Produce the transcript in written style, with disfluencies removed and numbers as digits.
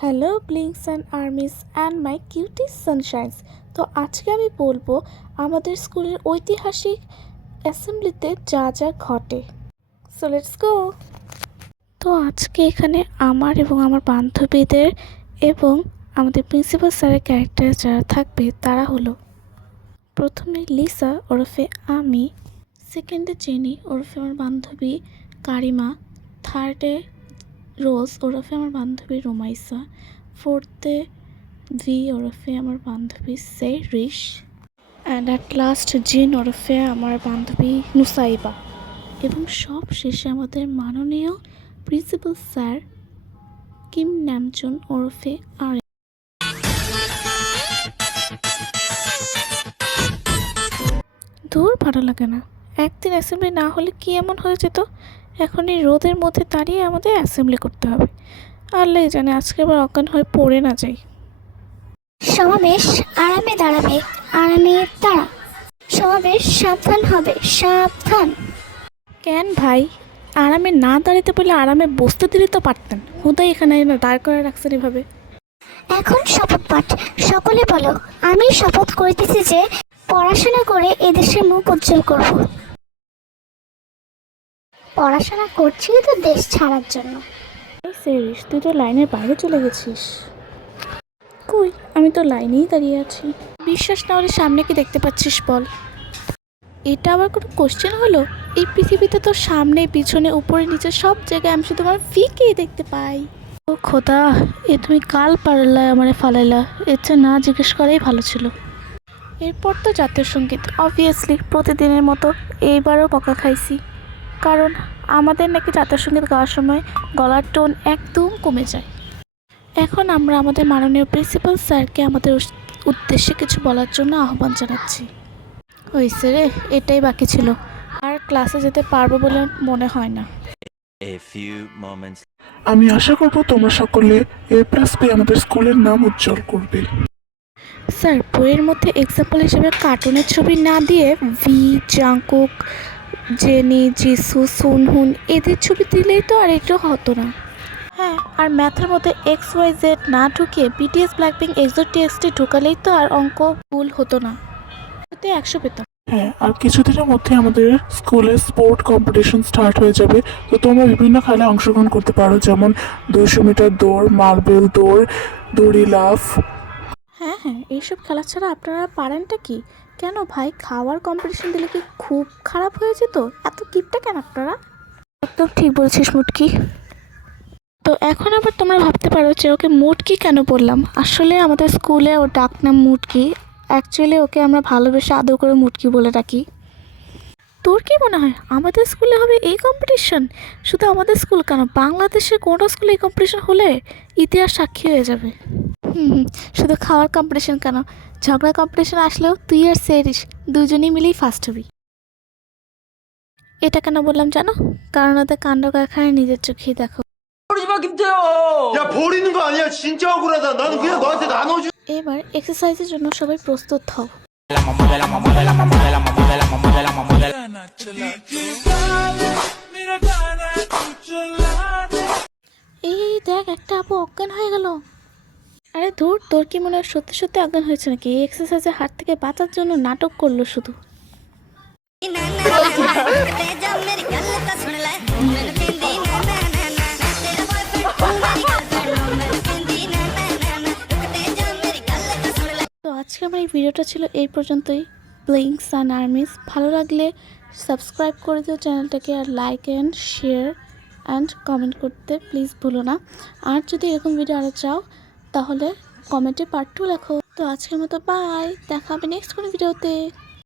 Hello blinks and armys and my cutie sunshines. তো আজকে আমি বলবো আমাদের স্কুলের ঐতিহাসিক অ্যাসেম্বলিতে যা যা ঘটে। So let's go. তো আজকে এখানে আমার এবং আমার বান্ধবীদের এবং আমাদের প্রিন্সিপাল স্যারের ক্যারেক্টার যারা থাকবে তারা হলো প্রথমে লিসা ওরফে আমি, সেকেন্ডে জেনি ওরফে আমার বান্ধবী কারিমা, থার্ডে রোজ ওরফে আমার বান্ধবী রোমাইসা, ফোর্থে ভি ওরফে আমার বান্ধবী সেরিশ, অ্যান্ড অ্যাট লাস্ট জিন ওরফে আমার বান্ধবী নুসাইবা। এবং সব শেষে আমাদের মাননীয় প্রিন্সিপাল স্যার কিম ন্যামচুন ওরফে আর। দূর ভালো লাগে না, একদিন অ্যাসেম্বলি না হলে কি এমন হয়ে যেত। এখন এই রোদের মধ্যে দাঁড়িয়ে আমাদের অ্যাসেম্বলি করতে হবে। আল্লাহ জানে আজকে আবার অজ্ঞান হয়ে পড়ে না যাই। সমাবেশ আরামে দাঁড়াবে, আরামে দাঁড়া। সমাবেশ সাবধান হবে, সাবধান। কেন ভাই, আরামে না দাঁড়াতে বলে আরামে বসতে দিলে তো পারতেন। হুদাই এখানে দাঁড় করে রাখছেন এভাবে। এখন শপথ পাঠ, সকলে বলো। আমি শপথ করিতেছি যে পড়াশোনা করে এদেশের মুখ উজ্জ্বল করব। পড়াশোনা করছি তো দেশ ছাড়ার জন্য। সেরিশ, তুই তো লাইনের বাইরে চলে গেছিস। কই, আমি তো লাইনেই দাঁড়িয়ে আছি। বিশ্বাস না হলে সামনে কি দেখতে পাচ্ছিস বল। এটা আবার কোনো কোশ্চেন হলো? এই পৃথিবীতে তো সামনে পিছনে উপরে নিচে সব জায়গায় আমি শুধু আমার ফিকেই দেখতে পাই। ও খোদা, এ তুমি কাল পারলা আমারে ফালাইলা। এর চেয়ে না জিজ্ঞেস করাই ভালো ছিল। এরপর তো জাতীয় সঙ্গীত, অবভিয়াসলি প্রতিদিনের মতো এইবারও বকা খাইছি, কারণ আমাদের নাকি জাতীয় সঙ্গীত গাওয়ার সময় গলার টোন একদম কমে যায়। এখন আমরা আমাদের মাননীয় প্রিন্সিপাল স্যারকে আমাদের উদ্দেশ্যে কিছু বলার জন্য আহ্বান জানাচ্ছি। হয়েছে রে, এটাই বাকি ছিল। আর ক্লাসে যেতে পারবো বলে মনে হয় না। আমি আশা করব তোমরা সকলে এ প্লাস পেয়ে আমাদের স্কুলের নাম উজ্জ্বল করবে। স্যার, বইয়ের মধ্যে এক্সাম্পল হিসেবে কার্টুনের ছবি না দিয়ে ভি, জাংকুক, জেনি, জিসু, সুনহুন এদের ছবি দিলেই তো আর একটু হতো না। হ্যাঁ, আর ম্যাথের মধ্যে XYZ না ঢুকিয়ে BTS, ব্ল্যাকপিঙ্ক, EXO, TXT ঢুকালেই তো আর অঙ্ক ভুল হতো না। এতে 100 পেতাম। হ্যাঁ, আর কিছুদিনের মধ্যে আমাদের স্কুলে স্পোর্ট কম্পিটিশন স্টার্ট হয়ে যাবে। তো তোমরা বিভিন্ন খেলায় অংশগ্রহণ করতে পারো, যেমন 200 মিটার দৌড়, মার্বেল দৌড়, দড়ি লাফ। হ্যাঁ হ্যাঁ, এইসব খেলা ছাড়া আপনারা পারেনটা কি? কেন ভাই, খাওয়ার কম্পিটিশন দিলে কি খুব খারাপ হয়ে যেত? এত কিপটা কেন আপনারা? একদম ঠিক বলছিস মুটকি। তো এখন আবার তোমরা ভাবতে পারো যে ওকে মুটকি কেন বললাম। আসলে আমাদের স্কুলে ওর ডাকনাম মুটকি। অ্যাকচুয়ালি ওকে আমরা ভালোবেসে আদর করে মুটকি বলে ডাকি। তোর কি মনে হয় আমাদের স্কুলে হবে এই কম্পিটিশন? শুধু আমাদের স্কুল কেন, বাংলাদেশের কোনো স্কুলে এই কম্পিটিশন হলে ইতিহাস সাক্ষী হয়ে যাবে। শুধু খাওয়ার কম্পিটিশন কেন, ঝগড়া কম্পিটিশন আসলেও তুই আর সেরিশ দুজনেই মিলেই ফার্স্ট হবি। এটা কেন বললাম জানো? কারণ ওদের কাণ্ড কারখানায় নিজের চোখেই দেখো। 버리지 마, 김태호! 야 버리는 거 아니야. 진짜 억울하다. 나는 그냥 너한테 나눠줘. এবার এক্সারসাইজের জন্য সবাই প্রস্তুত হও। এই দেখ, একটা আপু অজ্ঞান হয়ে গেল। আরে ধুর, তোর কি মনে হয় সত্যি সত্যি অজ্ঞান হয়েছে নাকি? এই এক্সারসাইজের হাত থেকে বাঁচার জন্য নাটক করলো শুধু। তো আজকে আমার এই ভিডিওটা ছিল এই পর্যন্তই। ব্লিংস অ্যান্ড আর্মিস, ভালো লাগলে সাবস্ক্রাইব করে দিও চ্যানেলটাকে, আর like and share and comment করতে প্লিজ ভুলো না। আর যদি এরকম ভিডিও আরও চাও তাহলে কমেন্টে পার্ট 2 লেখো। তো আজকের মতো বাই, দেখা হবে নেক্সট কোনো ভিডিওতে।